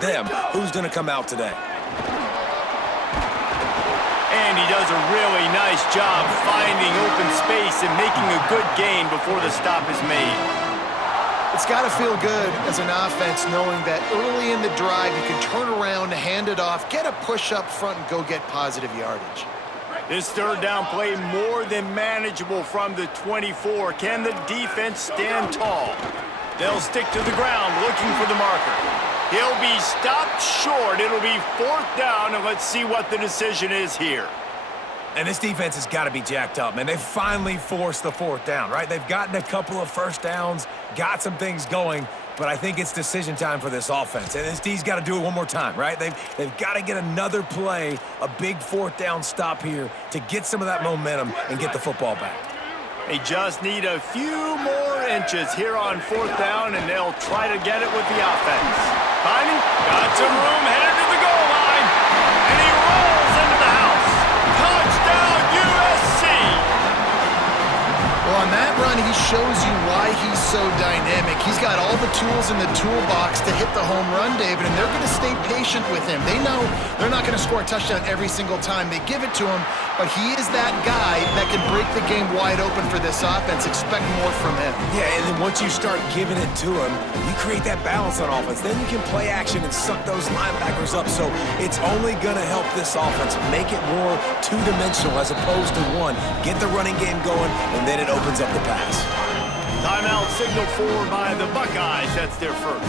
them. Who's going to come out today? And he does a really nice job finding open space and making a good gain before the stop is made. It's got to feel good as an offense knowing that early in the drive you can turn around, hand it off, get a push up front, and go get positive yardage. This third down play more than manageable from the 24. Can the defense stand tall? They'll stick to the ground looking for the marker. He'll be stopped short. It'll be fourth down, and let's see what the decision is here. And this defense has got to be jacked up, man. They finally forced the fourth down, right? They've gotten a couple of first downs, got some things going, but I think it's decision time for this offense. And this D's got to do it one more time, right? They've got to get another play, a big fourth down stop here to get some of that momentum and get the football back. They just need a few more inches here on fourth down, and they'll try to get it with the offense. Finding, got some room, headed to the goal line, and he rolls into the house. Touchdown, USC! Well, on that run, he shows you why he's so dynamic. He's got all the tools in the toolbox to hit the home run, David, and they're going to stay patient with him. They know they're not going to score a touchdown every single time they give it to him, but he is that guy that can break the game wide open for this offense. Expect more from him. Yeah, and then once you start giving it to him, you create that balance on offense. Then you can play action and suck those linebackers up. So it's only going to help this offense make it more two-dimensional as opposed to one. Get the running game going, and then it opens up the pass. Timeout signal forward by the Buckeyes. That's their first.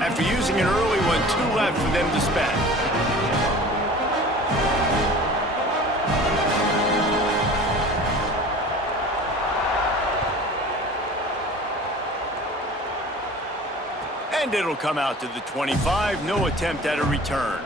After using an early one, 2 left for them to spend. And it'll come out to the 25. No attempt at a return.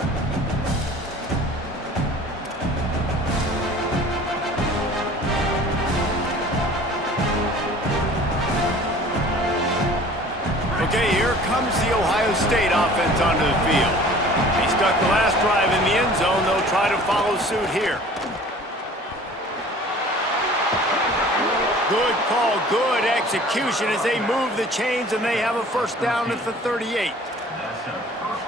Okay, here comes the Ohio State offense onto the field. He stuck the last drive in the end zone. They'll try to follow suit here. Good call, good execution as they move the chains, and they have a first down at the 38.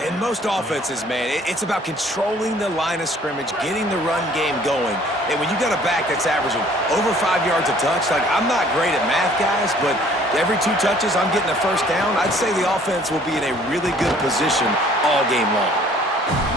In most offenses, man, it's about controlling the line of scrimmage, getting the run game going. And when you got a back that's averaging over 5 yards a touch, like, I'm not great at math, guys, but every 2 touches I'm getting a first down, I'd say the offense will be in a really good position all game long.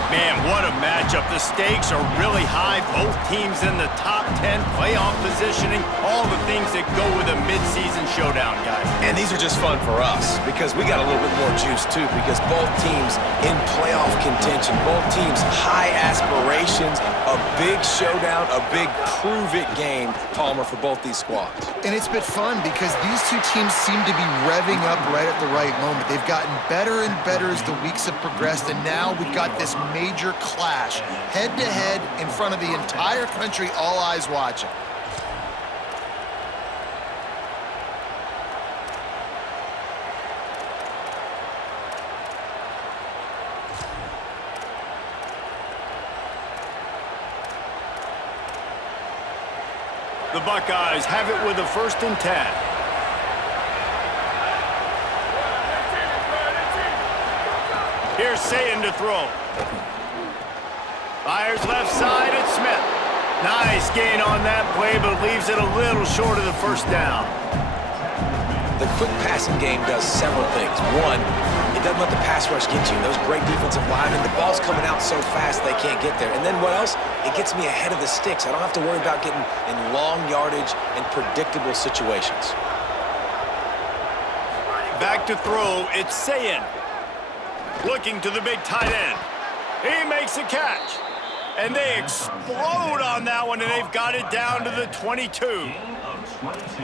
Man, what a matchup. The stakes are really high. Both teams in the top 10, playoff positioning, all the things that go with a midseason showdown, guys. And these are just fun for us because we got a little bit more juice, too, because both teams in playoff contention, both teams high aspirations, a big showdown, a big prove-it game, Palmer, for both these squads. And it's been fun because these two teams seem to be revving up right at the right moment. They've gotten better and better as the weeks have progressed, and now we've got this major clash, head-to-head in front of the entire country, all eyes watching. The Buckeyes have it with a 1st and 10. Here's Sayin to throw. Fires left side, it's Smith. Nice gain on that play, but leaves it a little short of the first down. The quick passing game does several things. One, it doesn't let the pass rush get you. Those great defensive linemen, the ball's coming out so fast they can't get there. And then what else? It gets me ahead of the sticks. I don't have to worry about getting in long yardage and predictable situations. Back to throw, it's Sayin. Looking to the big tight end. He makes a catch. And they explode on that one, and they've got it down to the 22.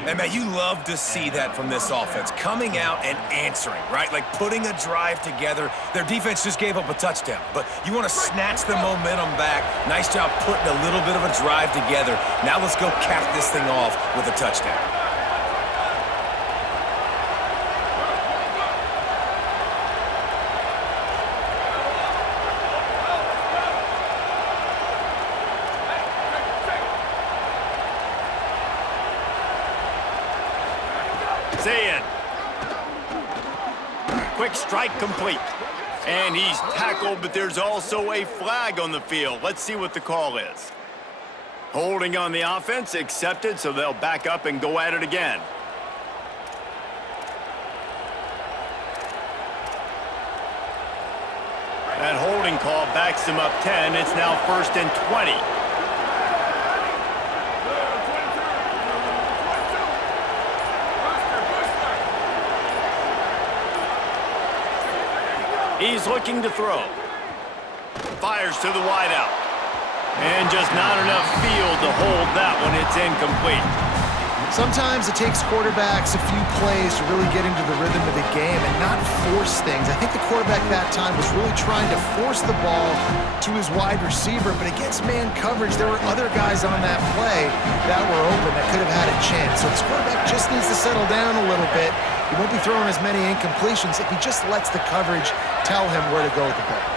And, man, you love to see that from this offense, coming out and answering, right? Like putting a drive together. Their defense just gave up a touchdown, but you want to snatch the momentum back. Nice job putting a little bit of a drive together. Now let's go cap this thing off with a touchdown. Sayin. Quick strike complete. And he's tackled, but there's also a flag on the field. Let's see what the call is. Holding on the offense, accepted, so they'll back up and go at it again. That holding call backs them up 10. It's now 1st and 20. He's looking to throw. Fires to the wideout. And just not enough field to hold that one. It's incomplete. Sometimes it takes quarterbacks a few plays to really get into the rhythm of the game and not force things. I think the quarterback that time was really trying to force the ball to his wide receiver, but against man coverage, there were other guys on that play that were open that could have had a chance. So this quarterback just needs to settle down a little bit. He won't be throwing as many incompletions if he just lets the coverage tell him where to go with the ball.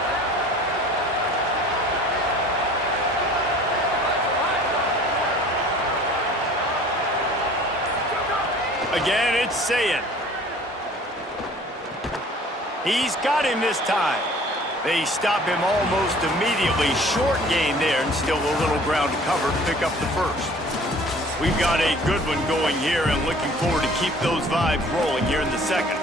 Again, it's Sayin. He's got him this time. They stop him almost immediately. Short gain there, and still a little ground to cover to pick up the first. We've got a good one going here, and looking forward to keep those vibes rolling here in the second.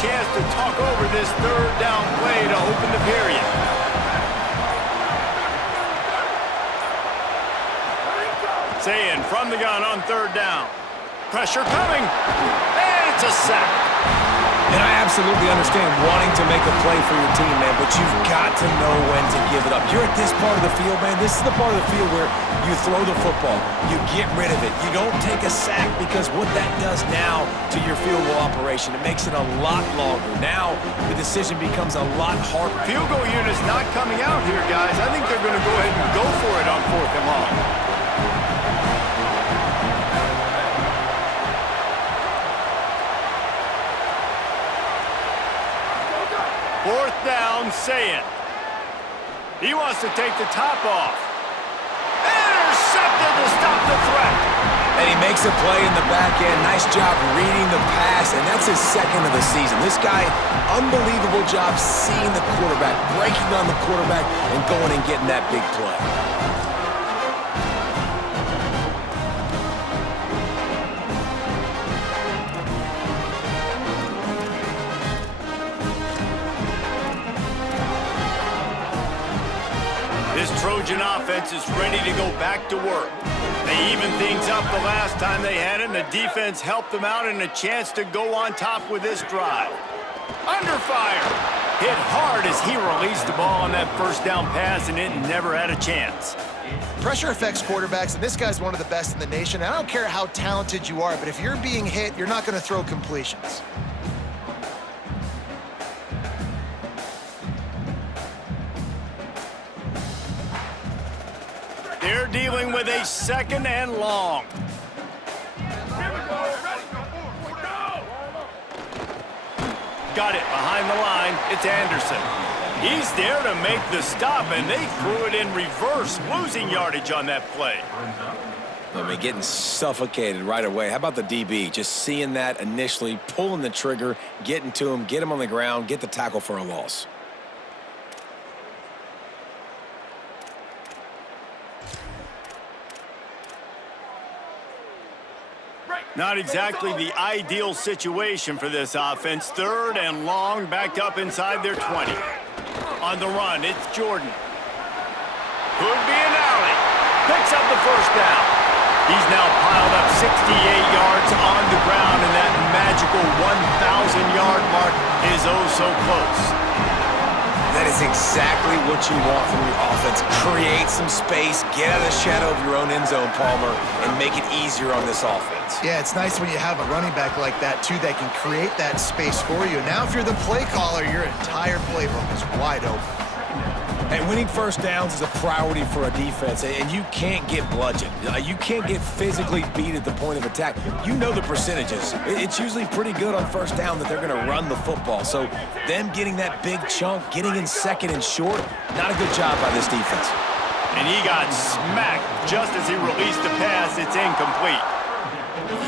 Chance to talk over this third down play to open the period. Sayin from the gun on third down. Pressure coming, and it's a sack. And I absolutely understand wanting to make a play for your team, man, but you've got to know when to give it up. You're at this part of the field, man. This is the part of the field where you throw the football. You get rid of it. You don't take a sack, because what that does now to your field goal operation, it makes it a lot longer. Now the decision becomes a lot harder. Field goal unit's not coming out here, guys. I think they're going to go ahead and go for it on 4th and long. Fourth down, Sayin. He wants to take the top off. Intercepted to stop the threat. And he makes a play in the back end. Nice job reading the pass, and that's his second of the season. This guy, unbelievable job seeing the quarterback, breaking on the quarterback, and going and getting that big play. This Trojan offense is ready to go back to work. They evened things up the last time they had it, and the defense helped them out, and a chance to go on top with this drive. Under fire. Hit hard as he released the ball on that first down pass, and it never had a chance. Pressure affects quarterbacks, and this guy's one of the best in the nation. I don't care how talented you are, but if you're being hit, you're not going to throw completions. They're dealing with a 2nd and long. Got it behind the line. It's Anderson. He's there to make the stop, and they threw it in reverse, losing yardage on that play. I mean, getting suffocated right away. How about the DB? Just seeing that initially, pulling the trigger, getting to him, get him on the ground, get the tackle for a loss. Not exactly the ideal situation for this offense. 3rd and long, backed up inside their 20. On the run, it's Jordan. Could be an alley. Picks up the first down. He's now piled up 68 yards on the ground, and that magical 1,000-yard mark is oh so close. That is exactly what you want from your offense. Create some space, get out of the shadow of your own end zone, Palmer, and make it easier on this offense. Yeah, it's nice when you have a running back like that, too, that can create that space for you. Now, if you're the play caller, your entire playbook is wide open. And winning first downs is a priority for a defense, and you can't get bludgeoned. You can't get physically beat at the point of attack. You know the percentages. It's usually pretty good on first down that they're going to run the football. So them getting that big chunk, getting in 2nd and short, not a good job by this defense. And he got smacked just as he released the pass. It's incomplete.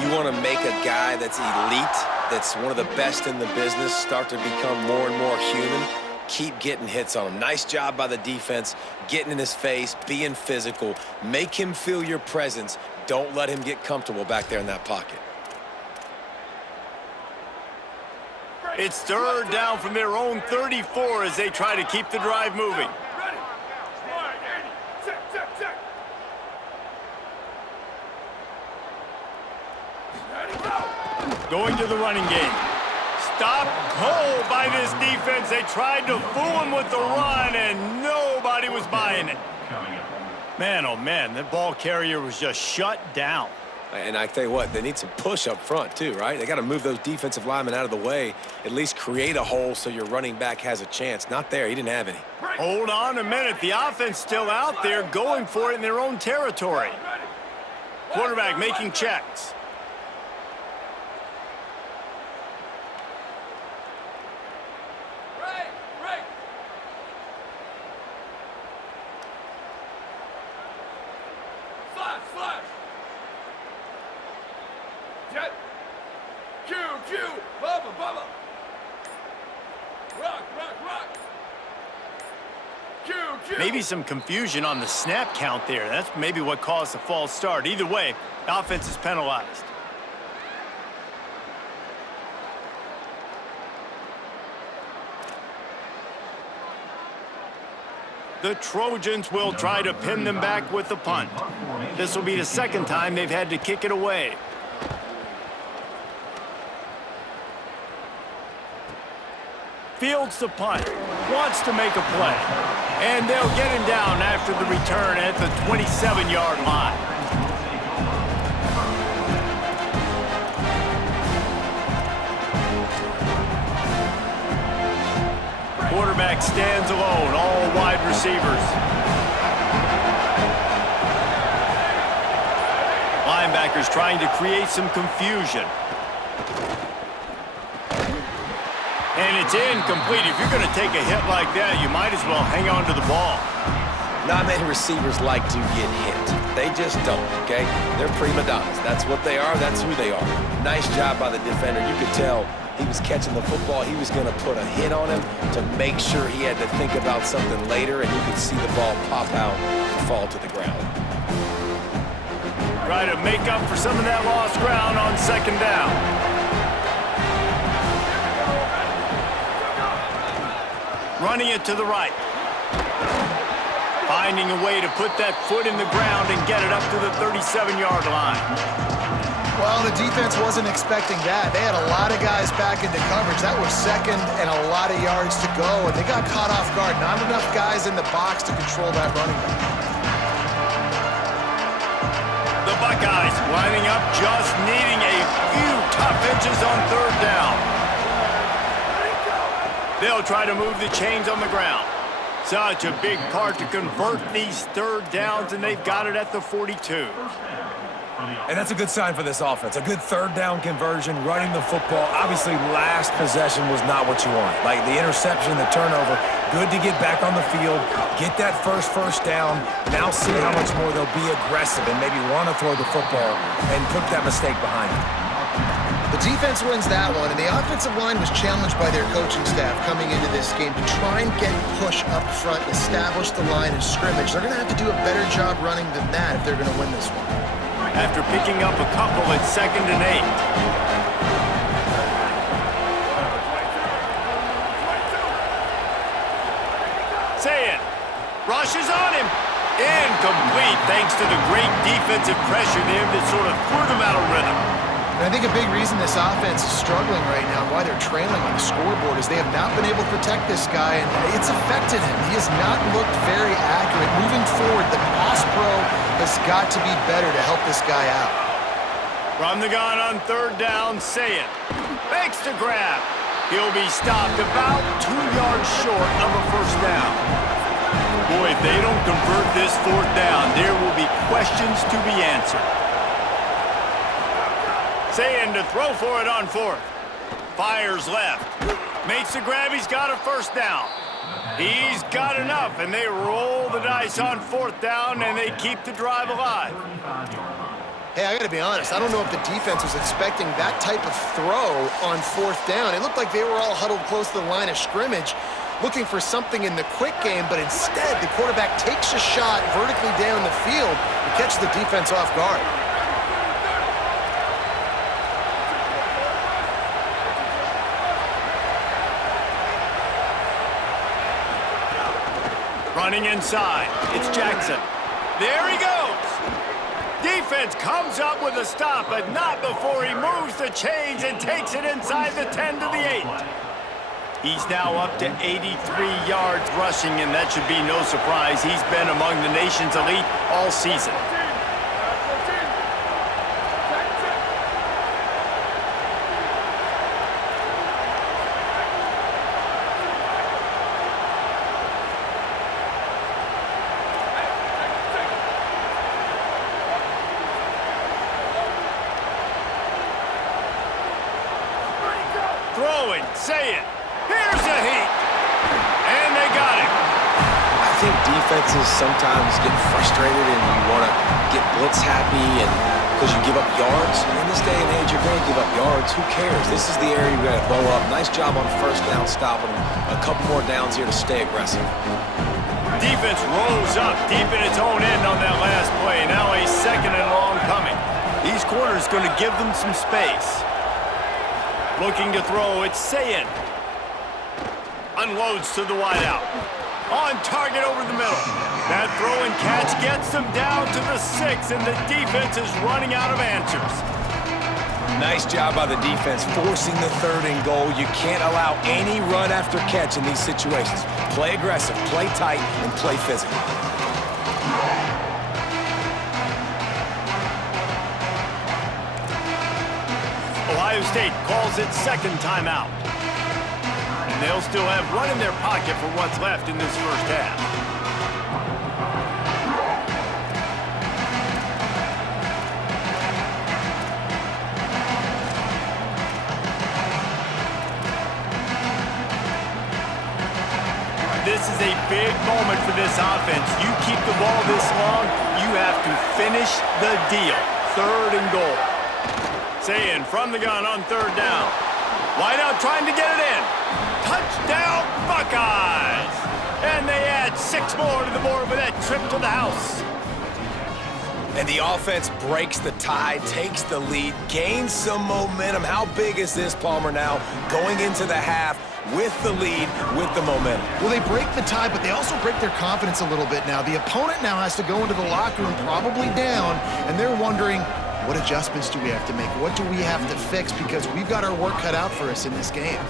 You want to make a guy that's elite, that's one of the best in the business, start to become more and more human, keep getting hits on him. Nice job by the defense, getting in his face, being physical. Make him feel your presence. Don't let him get comfortable back there in that pocket. It's third down from their own 34 as they try to keep the drive moving. Going to the running game. Stopped cold by this defense. They tried to fool him with the run, and nobody was buying it. Man, oh man, the ball carrier was just shut down. And I tell you what, they need some push up front too, right? They got to move those defensive linemen out of the way, at least create a hole so your running back has a chance. Not there. He didn't have any. Hold on a minute. The offense still out there going for it in their own territory. Quarterback making checks. Maybe some confusion on the snap count there. That's maybe what caused the false start. Either way, the offense is penalized. The Trojans will try to pin them back with the punt. This will be the second time they've had to kick it away. Fields the punt, wants to make a play. And they'll get him down after the return at the 27-yard line. Quarterback stands alone, all wide receivers. Linebackers trying to create some confusion. And it's incomplete. If you're going to take a hit like that, you might as well hang on to the ball. Not many receivers like to get hit. They just don't, okay? They're prima donnas. That's what they are. That's who they are. Nice job by the defender. You could tell he was catching the football. He was going to put a hit on him to make sure he had to think about something later, and you could see the ball pop out and fall to the ground. Try to make up for some of that lost ground on second down. Running it to the right. Finding a way to put that foot in the ground and get it up to the 37-yard line. Well, the defense wasn't expecting that. They had a lot of guys back into coverage. That was second and a lot of yards to go, and they got caught off guard. Not enough guys in the box to control that running back. The Buckeyes lining up, just needing a few tough inches on third down. They'll try to move the chains on the ground. Such a big part to convert these third downs, and they've got it at the 42. And that's a good sign for this offense. A good third down conversion, running the football. Obviously, last possession was not what you want. Like the interception, the turnover, good to get back on the field, get that first down. Now see how much more they'll be aggressive and maybe want to throw the football and put that mistake behind them. The defense wins that one, and the offensive line was challenged by their coaching staff coming into this game to try and get push up front, establish the line of scrimmage. They're going to have to do a better job running than that if they're going to win this one. After picking up a couple at 2nd and 8. Say it. Rushes on him. Incomplete thanks to the great defensive pressure there that sort of threw them out of rhythm. And I think a big reason this offense is struggling right now, why they're trailing on the scoreboard, is they have not been able to protect this guy, and it's affected him. He has not looked very accurate. Moving forward, the pass pro has got to be better to help this guy out. From the gun on third down, say it. Makes the grab. He'll be stopped about 2 yards short of a first down. Boy, if they don't convert this fourth down, there will be questions to be answered. Saying to throw for it on fourth. Fires left. Makes the grab. He's got a first down. He's got enough, and they roll the dice on 4th down, and they keep the drive alive. Hey, I gotta be honest, I don't know if the defense was expecting that type of throw on 4th down. It looked like they were all huddled close to the line of scrimmage, looking for something in the quick game, but instead the quarterback takes a shot vertically down the field and catches the defense off guard. Running inside, it's Jackson. There he goes. Defense comes up with a stop, but not before he moves the chains and takes it inside the 10 to the 8. He's now up to 83 yards rushing, and that should be no surprise. He's been among the nation's elite all season. Throwing, say it. Here's a heat. And they got him. I think defenses sometimes get frustrated and you want to get blitz happy and because you give up yards. In this day and age, you're going to give up yards. Who cares? This is the area you're going to bow up. Nice job on 1st down stopping them. A couple more downs here to stay aggressive. Defense rose up deep in its own end on that last play. Now a 2nd and long coming. These corners going to give them some space. Looking to throw, it's Sayin. Unloads to the wideout. On target over the middle. That throw and catch gets them down to the 6, and the defense is running out of answers. Nice job by the defense forcing the 3rd and goal. You can't allow any run after catch in these situations. Play aggressive, play tight, and play physical. Ohio State calls its 2nd timeout. And they'll still have run in their pocket for what's left in this 1st half. This is a big moment for this offense. You keep the ball this long, you have to finish the deal. 3rd and goal. Sayin from the gun on 3rd down. Wideout trying to get it in. Touchdown, Buckeyes! And they add 6 more to the board with that trip to the house. And the offense breaks the tie, takes the lead, gains some momentum. How big is this, Palmer, now going into the half with the lead, with the momentum? Well, they break the tie, but they also break their confidence a little bit now. The opponent now has to go into the locker room probably down, and they're wondering, what adjustments do we have to make? What do we have to fix? Because we've got our work cut out for us in this game.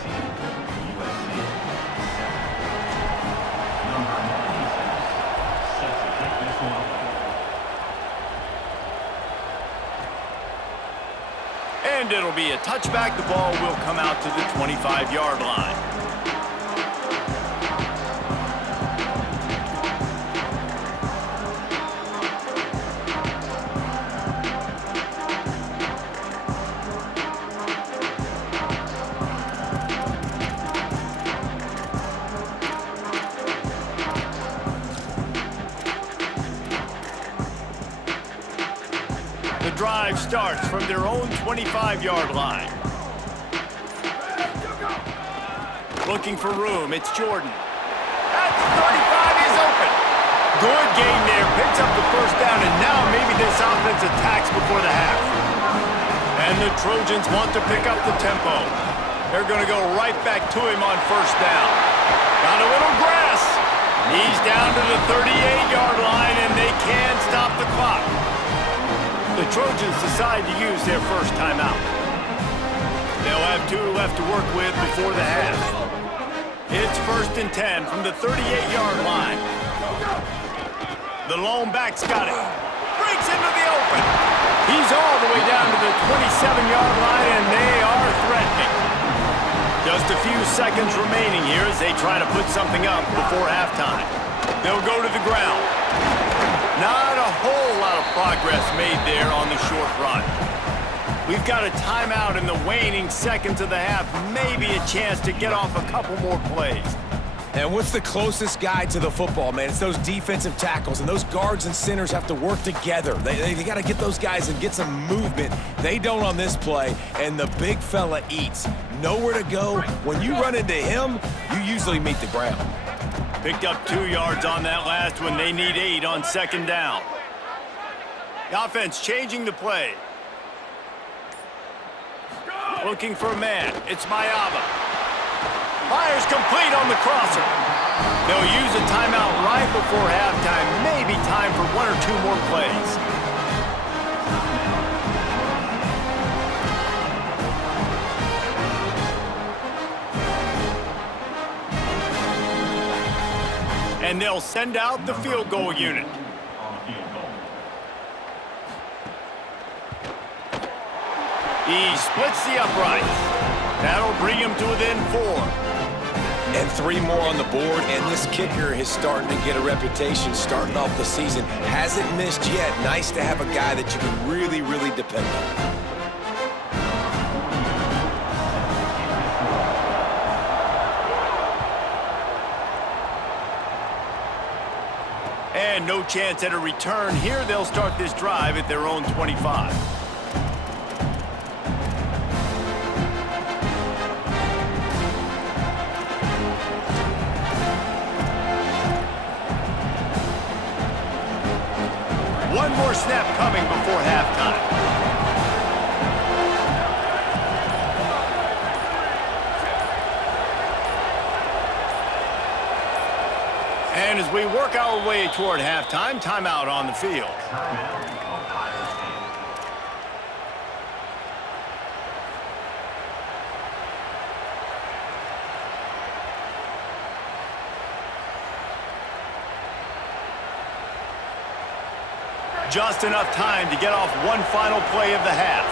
And it'll be a touchback. The ball will come out to the 25-yard line. Drive starts from their own 25-yard line. Looking for room, it's Jordan. At the 35, he's open. Good game there, picks up the 1st down, and now maybe this offense attacks before the half. And the Trojans want to pick up the tempo. They're going to go right back to him on 1st down. Got a little grass. He's down to the 38-yard line, and they can't stop the clock. The Trojans decide to use their 1st timeout. They'll have 2 left to work with before the half. It's 1st and 10 from the 38-yard line. The lone back's got it. Breaks into the open. He's all the way down to the 27-yard line, and they are threatening. Just a few seconds remaining here as they try to put something up before halftime. They'll go to the ground. Not a whole lot of progress made there on the short run. We've got a timeout in the waning seconds of the half. Maybe a chance to get off a couple more plays. And what's the closest guy to the football, man? It's those defensive tackles, and those guards and centers have to work together. They got to get those guys and get some movement. They don't on this play, and the big fella eats. Nowhere to go. When you run into him, you usually meet the ground. Picked up 2 yards on that last one. They need 8 on second down. The offense changing the play. Looking for a man. It's Mayava. Fires complete on the crosser. They'll use a timeout right before halftime. Maybe time for 1 or 2 more plays. And they'll send out the field goal unit. He splits the uprights. That'll bring him to within 4. And 3 more on the board, and this kicker is starting to get a reputation starting off the season. Hasn't missed yet. Nice to have a guy that you can really, really depend on. And no chance at a return here. They'll start this drive at their own 25. One more snap coming before halftime. And as we work our way toward halftime, timeout on the field. Just enough time to get off one final play of the half.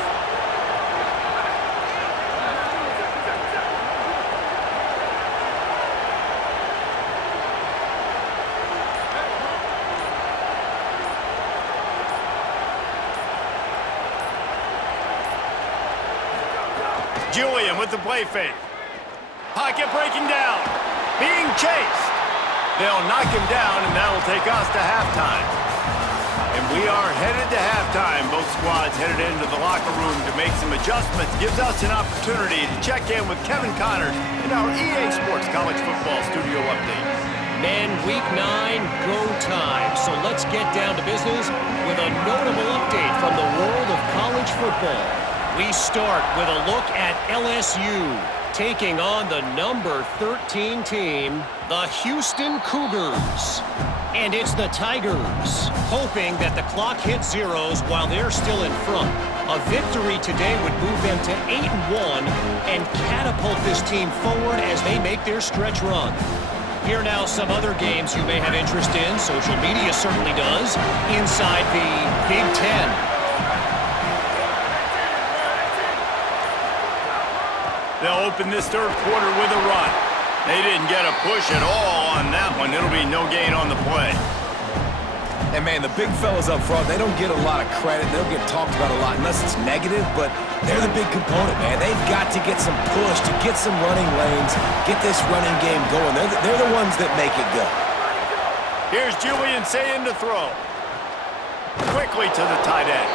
Julian with the play fake. Pocket breaking down. Being chased. They'll knock him down, and that'll take us to halftime. And we are headed to halftime. Both squads headed into the locker room to make some adjustments. Gives us an opportunity to check in with Kevin Connors in our EA Sports College Football Studio Update. Men, Week 9, go time. So let's get down to business with a notable update from the world of college football. We start with a look at LSU taking on the number 13 team, the Houston Cougars. And it's the Tigers, hoping that the clock hits zeros while they're still in front. A victory today would move them to 8-1 and catapult this team forward as they make their stretch run. Here now some other games you may have interest in. Social media certainly does. Inside the Big Ten. They'll open this third quarter with a run. They didn't get a push at all on that one. It'll be no gain on the play. And, man, the big fellas up front, they don't get a lot of credit. They don't get talked about a lot unless it's negative, but they're the big component, man. They've got to get some push, to get some running lanes, get this running game going. They're the ones that make it go. Here's Julian Sayin to throw. Quickly to the tight end.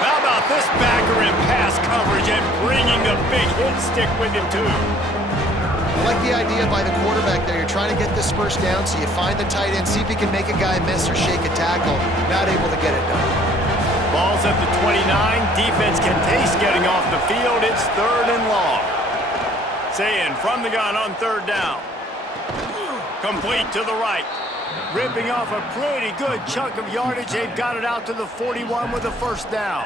How about this backer in pass coverage and bringing the big hit stick with him, too? I like the idea by the quarterback there. You're trying to get this first down, so you find the tight end, see if he can make a guy miss or shake a tackle. Not able to get it done. Ball's at the 29. Defense can taste getting off the field. It's 3rd and long. Sayin from the gun on 3rd down. Complete to the right. Ripping off a pretty good chunk of yardage. They've got it out to the 41 with a first down.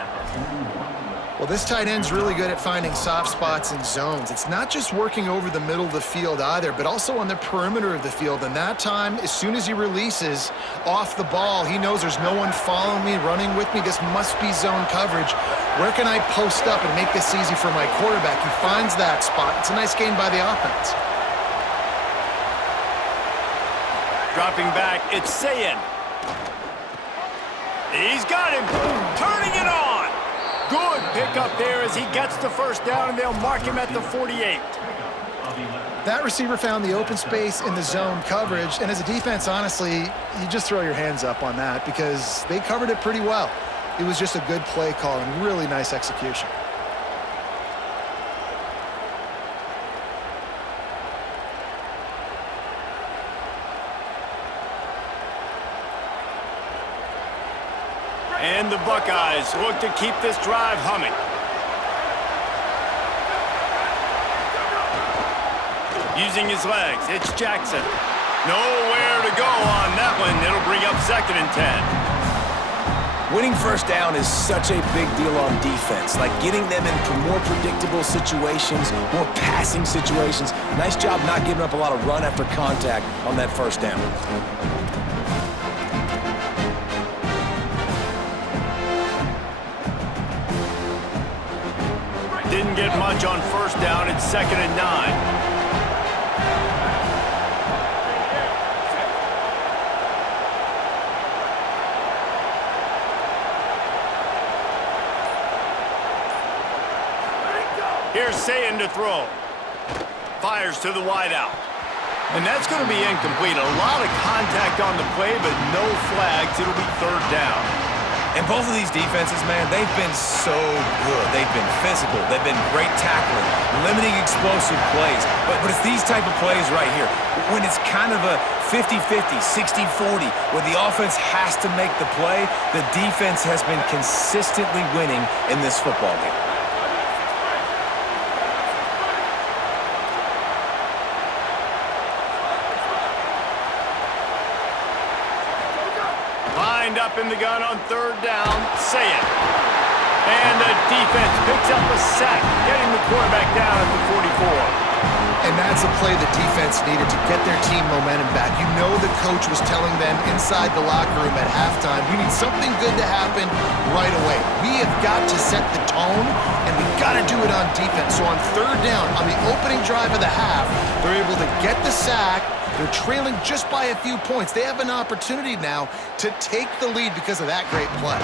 Well, this tight end's really good at finding soft spots and zones. It's not just working over the middle of the field either, but also on the perimeter of the field. And that time, as soon as he releases off the ball, he knows there's no one following me, running with me. This must be zone coverage. Where can I post up and make this easy for my quarterback? He finds that spot. It's a nice gain by the offense. Dropping back, it's Sayin. He's got him. Turning it on. Good pick up there as he gets the first down, and they'll mark him at the 48. That receiver found the open space in the zone coverage, and as a defense, honestly, you just throw your hands up on that because they covered it pretty well. It was just a good play call and really nice execution. And the Buckeyes look to keep this drive humming. Using his legs, it's Jackson. Nowhere to go on that one. It'll bring up 2nd and 10. Winning first down is such a big deal on defense, like getting them into more predictable situations, more passing situations. Nice job not giving up a lot of run after contact on that first down. Didn't get much on first down. It's 2nd and 9. Here's Sayin to throw. Fires to the wideout. And that's going to be incomplete. A lot of contact on the play, but no flags. It'll be 3rd down. And both of these defenses, man, they've been so good. They've been physical. They've been great tackling, limiting explosive plays. But it's these type of plays right here, when it's kind of a 50-50, 60-40, where the offense has to make the play, the defense has been consistently winning in this football game. Up in the gun on 3rd down. Sayin. And the defense picks up a sack, getting the quarterback down at the 44. And that's a play the defense needed to get their team momentum back. You know the coach was telling them inside the locker room at halftime, we need something good to happen right away. We have got to set the tone, and we got to do it on defense. So on 3rd down, on the opening drive of the half, they're able to get the sack. They're trailing just by a few points. They have an opportunity now to take the lead because of that great play.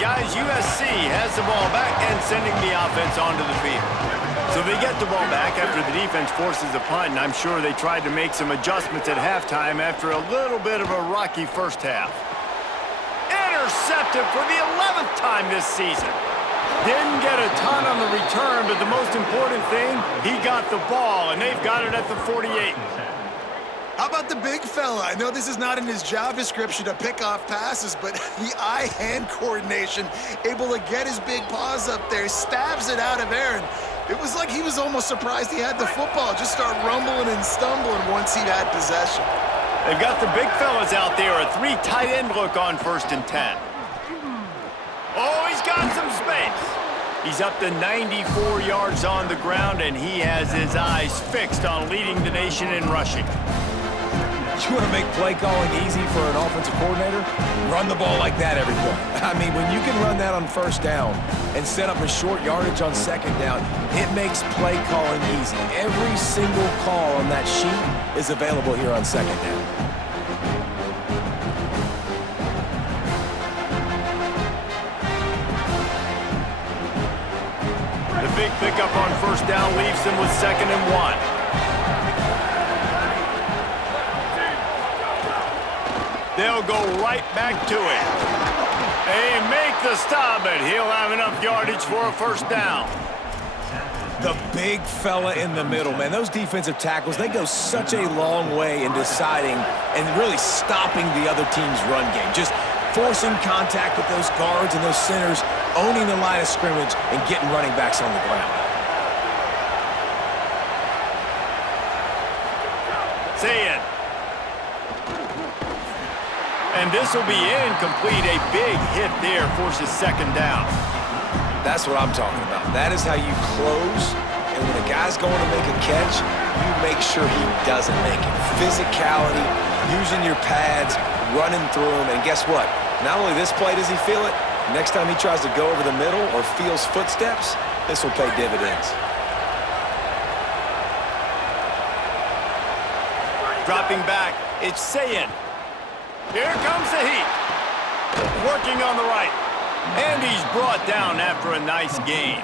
Guys, USC has the ball back and sending the offense onto the field. So they get the ball back after the defense forces a punt, and I'm sure they tried to make some adjustments at halftime after a little bit of a rocky first half. Intercepted for the 11th time this season. Didn't get a ton on the return, but the most important thing, he got the ball, and they've got it at the 48. How about the big fella? I know this is not in his job description to pick off passes, but the eye-hand coordination, able to get his big paws up there, stabs it out of Aaron. It was like he was almost surprised he had the football, just start rumbling and stumbling once he had possession. They've got the big fellas out there, a 3 tight end look on 1st and 10. Oh, he's got some space. He's up to 94 yards on the ground, and he has his eyes fixed on leading the nation in rushing. You want to make play calling easy for an offensive coordinator? Run the ball like that every play. I mean, when you can run that on first down and set up a short yardage on second down, it makes play calling easy. Every single call on that sheet is available here on second down. The big pickup on first down leaves them with 2nd and 1. They'll go right back to it. They make the stop, but he'll have enough yardage for a first down. The big fella in the middle, man. Those defensive tackles, they go such a long way in deciding and really stopping the other team's run game. Just forcing contact with those guards and those centers, owning the line of scrimmage, and getting running backs on the ground. Sayin. And this will be incomplete. A big hit there forces 2nd down. That's what I'm talking about. That is how you close, and when a guy's going to make a catch, you make sure he doesn't make it. Physicality, using your pads, running through them, and guess what? Not only this play does he feel it, next time he tries to go over the middle or feels footsteps, this will pay dividends. Dropping back, it's Sayin. Here comes the heat. Working on the right. And he's brought down after a nice gain.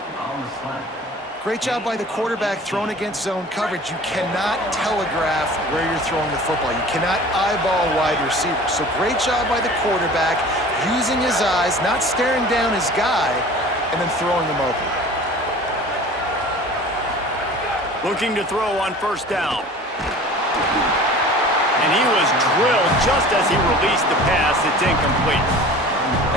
Great job by the quarterback thrown against zone coverage. You cannot telegraph where you're throwing the football. You cannot eyeball wide receivers. So great job by the quarterback using his eyes, not staring down his guy, and then throwing him open. Looking to throw on first down. And he was drilled just as he released the pass. It's incomplete.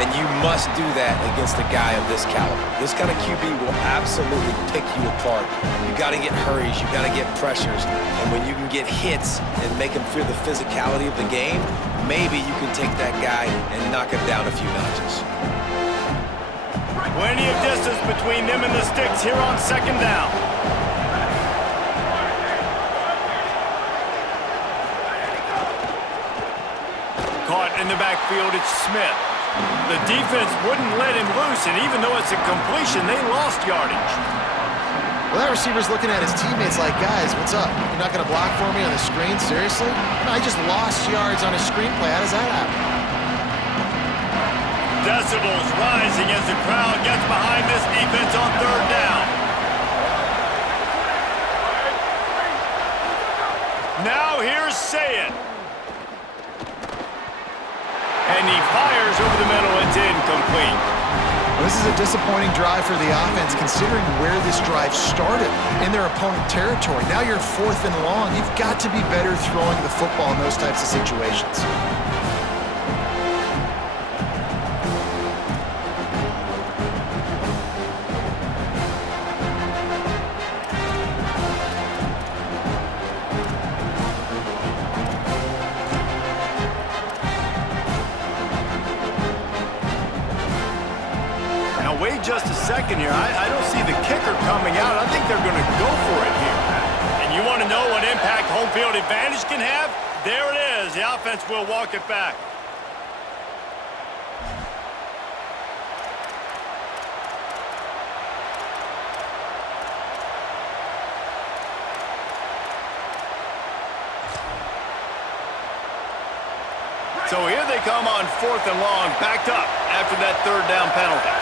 And you must do that against a guy of this caliber. This kind of QB will absolutely pick you apart. You got to get hurries, you got to get pressures, and when you can get hits and make him feel the physicality of the game, maybe you can take that guy and knock him down a few notches. Plenty of distance between them and the sticks here on second down. Caught in the backfield, it's Smith. The defense wouldn't let him loose, and even though it's a completion, they lost yardage. Well, that receiver's looking at his teammates like, guys, what's up? You're not going to block for me on the screen? Seriously? No, I just lost yards on a screenplay. How does that happen? Decibels rising as the crowd gets behind this defense on third down. Now here's Sayin. And he fires over the middle. It's incomplete. Well, this is a disappointing drive for the offense, considering where this drive started in their opponent territory. Now you're 4th and long. You've got to be better throwing the football in those types of situations. Just a second here. I don't see the kicker coming out. I think they're going to go for it here. And you want to know what impact home field advantage can have? There it is. The offense will walk it back. So here they come on 4th and long, backed up after that third down penalty.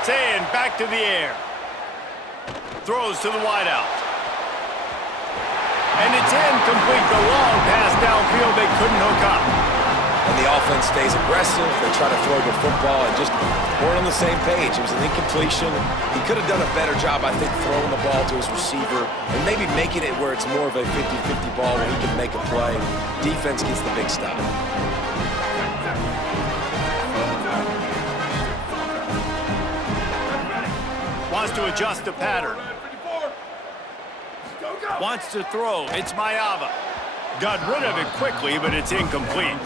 Sayin back to the air. Throws to the wideout. And it's incomplete. The long pass downfield they couldn't hook up. And the offense stays aggressive. They try to throw the football and just weren't on the same page. It was an incompletion. He could have done a better job, I think, throwing the ball to his receiver and maybe making it where it's more of a 50-50 ball where he can make a play. Defense gets the big stop. Wants to adjust the pattern. Wants to throw. It's Mayava. Got rid of it quickly, but it's incomplete.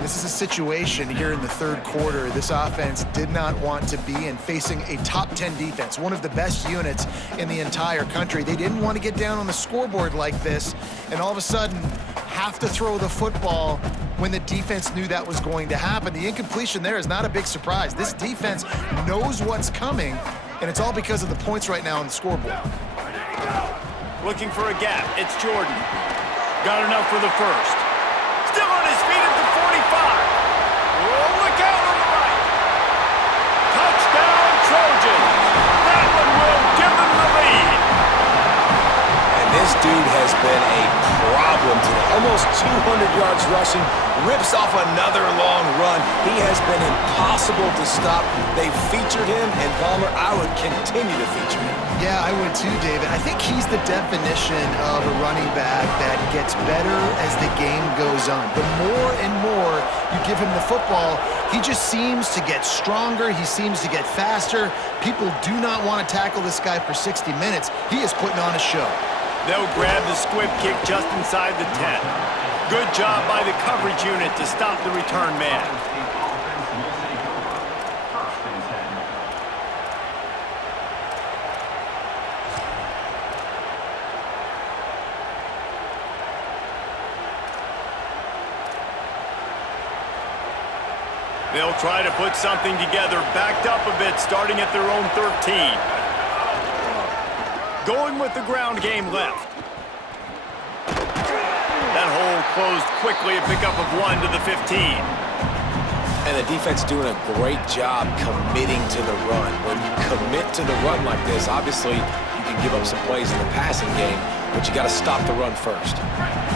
This is a situation here in the third quarter this offense did not want to be in, facing a top 10 defense, one of the best units in the entire country. They didn't want to get down on the scoreboard like this and all of a sudden have to throw the football when the defense knew that was going to happen. The incompletion there is not a big surprise. This defense knows what's coming, and it's all because of the points right now on the scoreboard. Looking for a gap. It's Jordan. Got enough for the first. Still on his feet at the 45. Oh, look out on the right. Touchdown, Trojans. That one will give them the lead. And this dude has been a problem today. Almost 200 yards rushing. Rips off another long run. He has been impossible to stop. They've featured him, and Palmer, I would continue to feature him. Yeah, I would too, David. I think he's the definition of a running back that gets better as the game goes on. The more and more you give him the football, he just seems to get stronger. He seems to get faster. People do not want to tackle this guy for 60 minutes. He is putting on a show. They'll grab the squib kick just inside the 10. Good job by the coverage unit to stop the return man. They'll try to put something together, backed up a bit, starting at their own 13. Going with the ground game left. That hole closed quickly, a pickup of 1 to the 15. And the defense doing a great job committing to the run. When you commit to the run like this, obviously you can give up some plays in the passing game, but you got to stop the run first.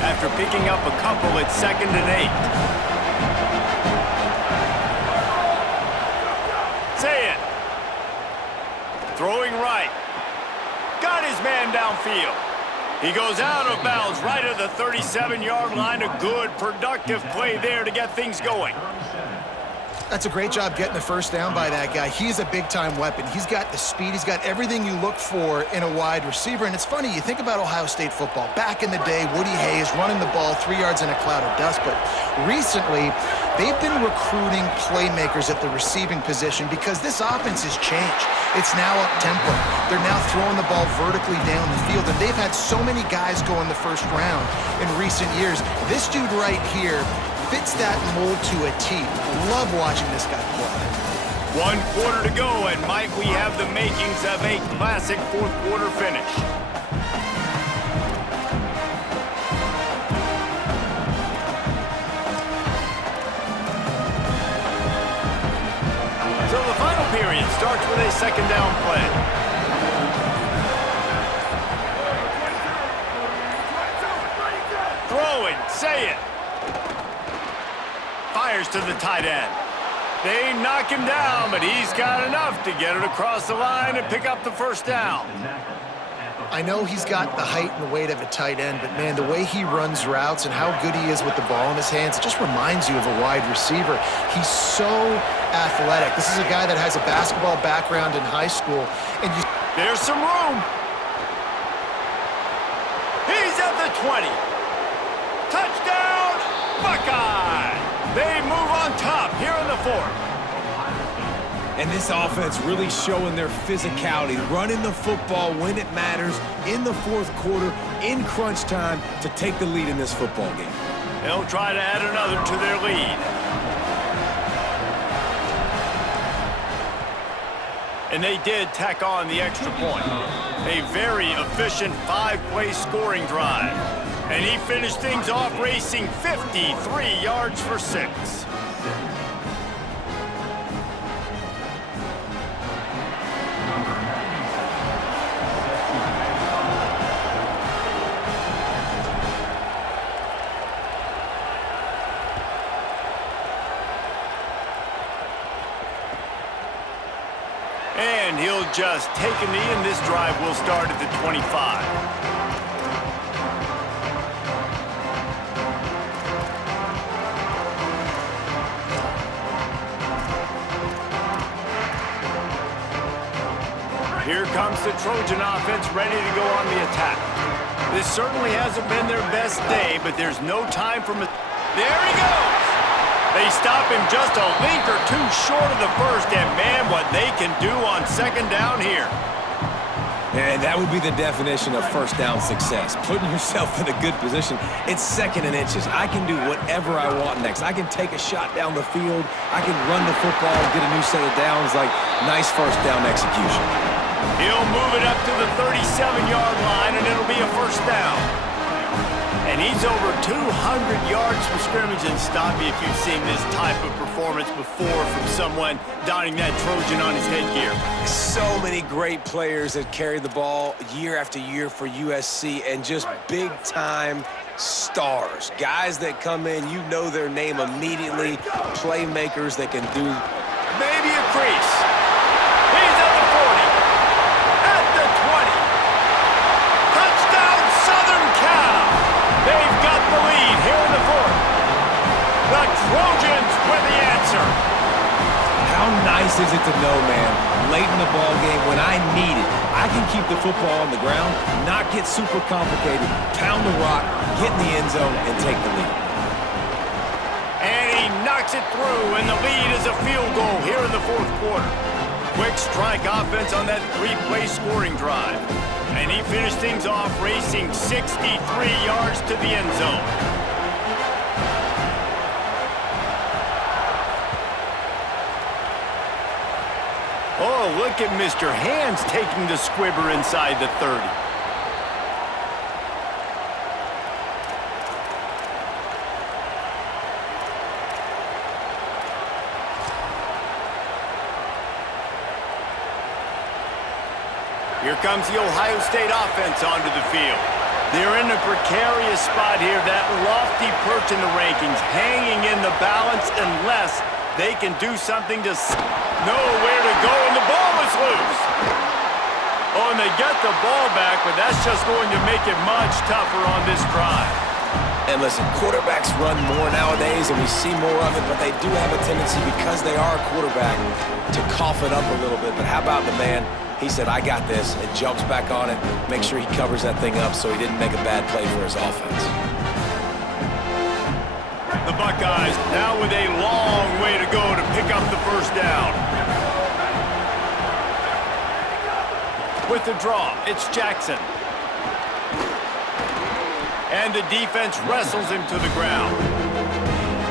After picking up a couple, it's 2nd and 8. Say it. Throwing right. Got his man downfield. He goes out of bounds right at the 37-yard line. A good, productive play there to get things going. That's a great job getting the first down by that guy. He's a big-time weapon. He's got the speed. He's got everything you look for in a wide receiver. And it's funny, you think about Ohio State football. Back in the day, Woody Hayes running the ball 3 yards in a cloud of dust. But recently, they've been recruiting playmakers at the receiving position because this offense has changed. It's now up-tempo. They're now throwing the ball vertically down the field. And they've had so many guys go in the first round in recent years. This dude right here fits that mold to a T. Love watching this guy play. 1 quarter to go, and might we have the makings of a classic fourth quarter finish. So the final period starts with a 2nd down play. Throwing, say it. Fires to the tight end. They knock him down, but he's got enough to get it across the line and pick up the first down. I know he's got the height and the weight of a tight end, but man, the way he runs routes and how good he is with the ball in his hands, it just reminds you of a wide receiver. He's so athletic. This is a guy that has a basketball background in high school, and there's some room. He's at the 20. Touchdown, Buckeye! They move on top here in the 4th. And this offense really showing their physicality, running the football when it matters, in the 4th quarter, in crunch time, to take the lead in this football game. They'll try to add another to their lead. And they did tack on the extra point. A very efficient 5-play scoring drive. And he finished things off racing 53 yards for 6. And he'll just take a knee, and this drive will start at the 25. Here comes the Trojan offense ready to go on the attack. This certainly hasn't been their best day, but there's no time for... There he goes! They stop him just a link or two short of the first, and man, what they can do on 2nd down here. And that would be the definition of first down success. Putting yourself in a good position. It's 2nd and inches. I can do whatever I want next. I can take a shot down the field. I can run the football, get a new set of downs. Like, nice first down execution. He'll move it up to the 37-yard line, and it'll be a first down. And he's over 200 yards from scrimmage. And stop me if you've seen this type of performance before from someone donning that Trojan on his headgear. So many great players that carry the ball year after year for USC, and just big-time stars. Guys that come in, you know their name immediately. Playmakers that can do... Maybe a crease. He's at the 40. At the 20. Touchdown, Southern Cal. They've got the lead here in the 4th. The Trojans with the answer. How nice is it to know, man, late in the ball game when I need it, I can keep the football on the ground, not get super complicated, pound the rock, get in the end zone, and take the lead. And he knocks it through, and the lead is a field goal here in the 4th quarter. Quick strike offense on that 3-play scoring drive. And he finished things off racing 63 yards to the end zone. look at Mr. Hands taking the squibber inside the 30. Here comes the Ohio State offense onto the field. They're in a precarious spot here, that lofty perch in the rankings, hanging in the balance unless they can do something to know where to go, and the ball is loose. Oh, and they get the ball back, but that's just going to make it much tougher on this drive. And listen, quarterbacks run more nowadays, and we see more of it, but they do have a tendency, because they are a quarterback, to cough it up a little bit. But how about the man? He said, I got this, and jumps back on it, make sure he covers that thing up so he didn't make a bad play for his offense. The Buckeyes now with a long way to go to pick up the first down. With the draw, it's Jackson. And the defense wrestles him to the ground.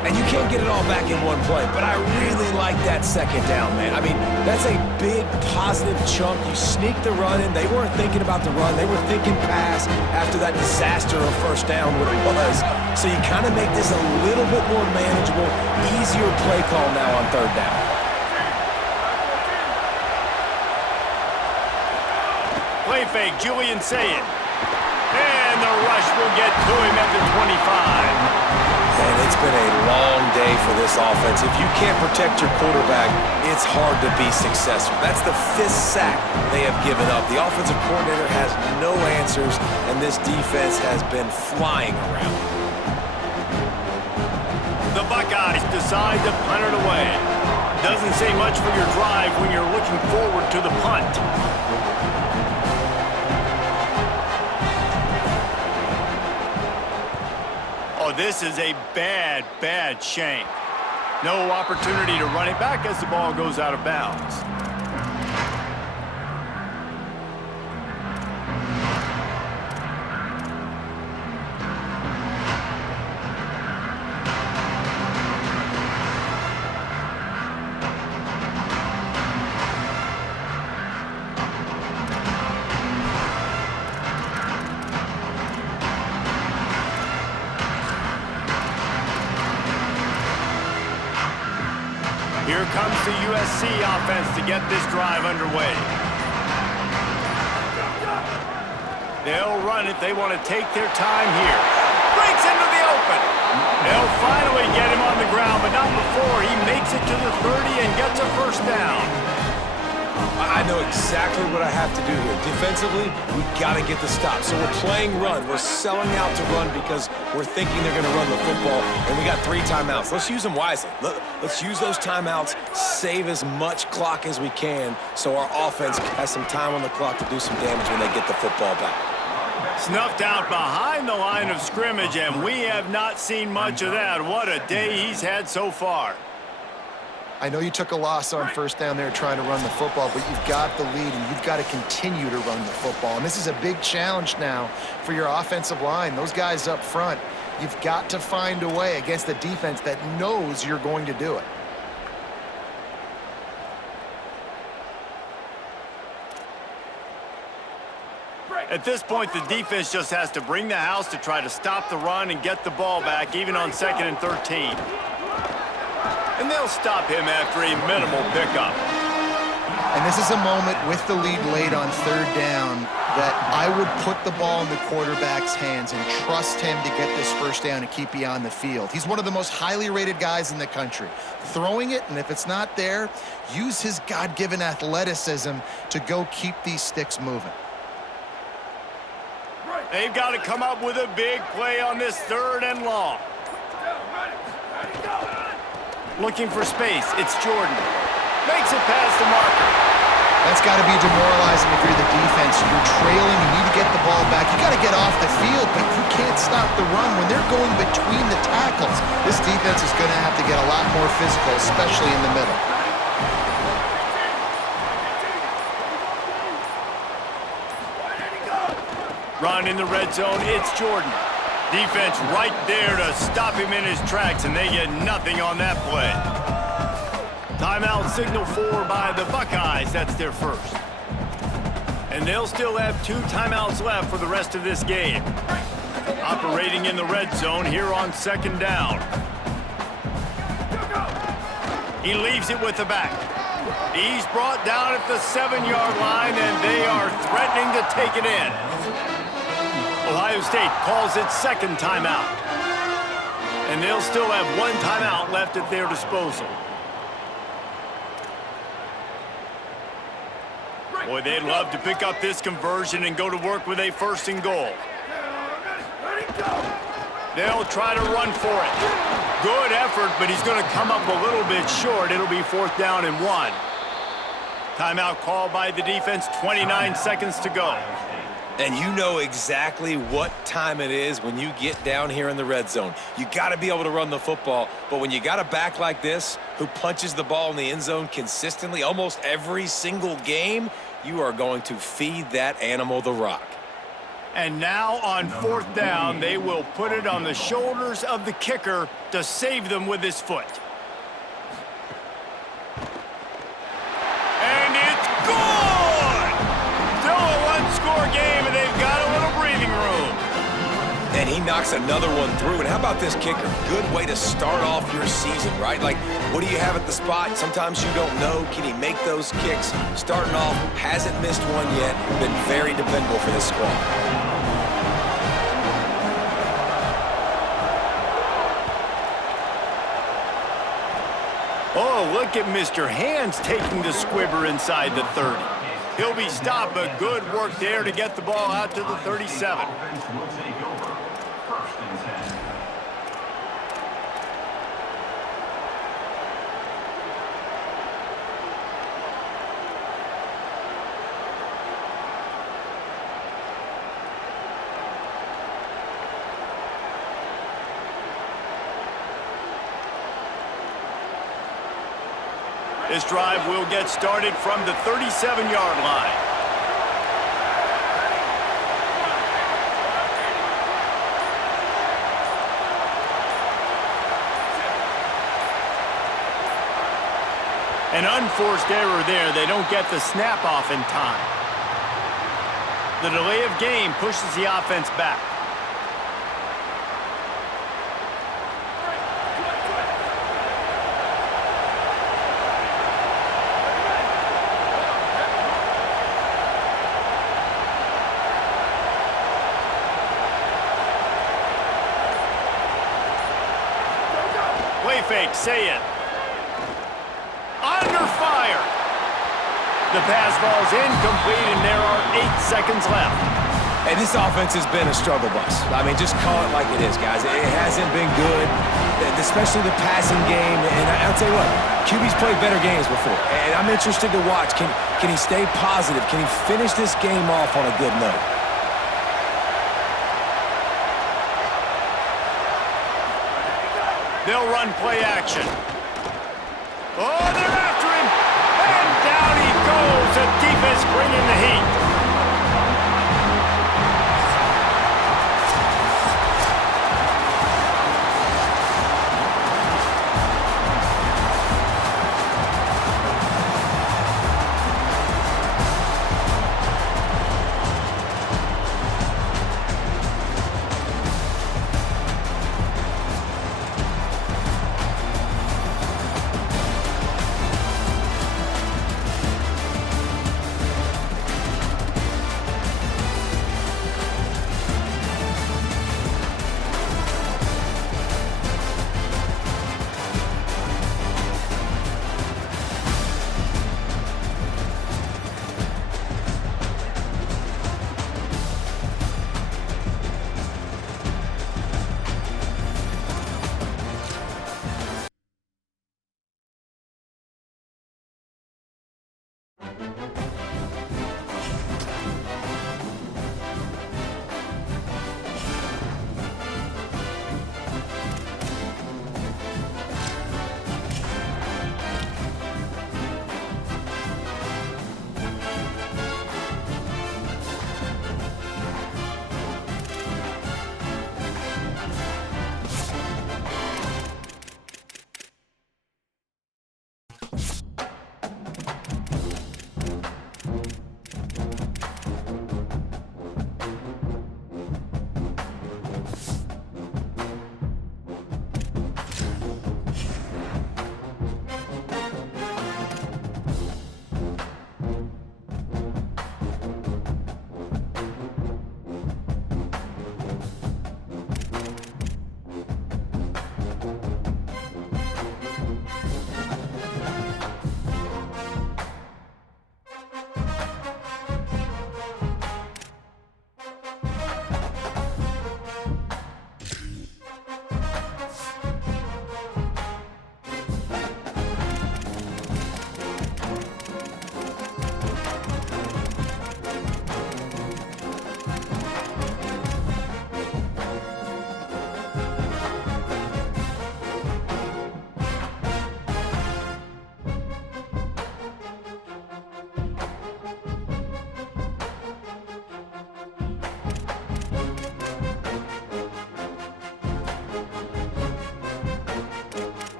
And you can't get it all back in one play, but I really like that second down, man. I mean, that's a big positive chunk. You sneak the run in. They weren't thinking about the run. They were thinking pass after that disaster of first down, what it was. So you kind of make this a little bit more manageable, easier play call now on third down. Play fake, Julian Sayed. And the rush will get to him at the 25. And it's been a long day for this offense. If you can't protect your quarterback, it's hard to be successful. That's the 5th sack they have given up. The offensive coordinator has no answers, and this defense has been flying around. The Buckeyes decide to punt it away. Doesn't say much for your drive when you're looking forward to the punt. Oh, this is a bad, bad shank. No opportunity to run it back as the ball goes out of bounds. Here comes the USC offense to get this drive underway. They'll run it. They want to take their time here. Breaks into the open. They'll finally get him on the ground, but not before he makes it to the 30 and gets a first down. I know exactly what I have to do here. Defensively, we've got to get the stop. So we're playing run. We're selling out to run because we're thinking they're going to run the football, and we got 3 timeouts. Let's use them wisely. Let's use those timeouts, save as much clock as we can so our offense has some time on the clock to do some damage when they get the football back. Snuffed out behind the line of scrimmage, and we have not seen much of that. What a day he's had so far. I know you took a loss on first down there trying to run the football, but you've got the lead, and you've got to continue to run the football. And this is a big challenge now for your offensive line. Those guys up front, you've got to find a way against a defense that knows you're going to do it. At this point, the defense just has to bring the house to try to stop the run and get the ball back, even on 2nd and 13. And they'll stop him after a minimal pickup. And this is a moment with the lead late on third down that I would put the ball in the quarterback's hands and trust him to get this first down and keep you on the field. He's one of the most highly rated guys in the country. Throwing it, and if it's not there, use his God-given athleticism to go keep these sticks moving. They've got to come up with a big play on this 3rd and long. Looking for space, it's Jordan. Makes it past the marker. That's got to be demoralizing if you're the defense. You're trailing, you need to get the ball back. You got to get off the field, but you can't stop the run when they're going between the tackles. This defense is going to have to get a lot more physical, especially in the middle. Run in the red zone, it's Jordan. Defense right there to stop him in his tracks, and they get nothing on that play. Timeout signal for by the Buckeyes. That's their first. And they'll still have 2 timeouts left for the rest of this game. Operating in the red zone here on 2nd down. He leaves it with the back. He's brought down at the 7-yard line, and they are threatening to take it in. Ohio State calls its 2nd timeout. And they'll still have 1 timeout left at their disposal. Boy, they'd love to pick up this conversion and go to work with a 1st and goal. They'll try to run for it. Good effort, but he's going to come up a little bit short. It'll be 4th down and 1. Timeout called by the defense, 29 seconds to go. And you know exactly what time it is when you get down here in the red zone. You got to be able to run the football, but when you got a back like this who punches the ball in the end zone consistently almost every single game, you are going to feed that animal the rock. And now on 4th down, they will put it on the shoulders of the kicker to save them with his foot. And it's good! Still a 1-score game, and they've got a little breathing room. And he knocks another one through. And how about this kicker? Good way to start off your season, right? Like, what do you have at the spot? Sometimes you don't know. Can he make those kicks? Starting off, hasn't missed one yet. Been very dependable for this squad. Oh, look at Mr. Hands taking the squibber inside the 30. He'll be stopped, but good work there to get the ball out to the 37. This drive will get started from the 37-yard line. An unforced error there. They don't get the snap off in time. The delay of game pushes the offense back. Fake, say it. Under fire. The pass falls incomplete, and there are 8 seconds left. Hey, this offense has been a struggle bus. I mean, just call it like it is, guys. It hasn't been good, especially the passing game. And I'll tell you what, QB's played better games before. And I'm interested to watch. Can he stay positive? Can he finish this game off on a good note? They'll run play action. Oh, they're after him. And down he goes. The defense bringing the heat.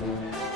it.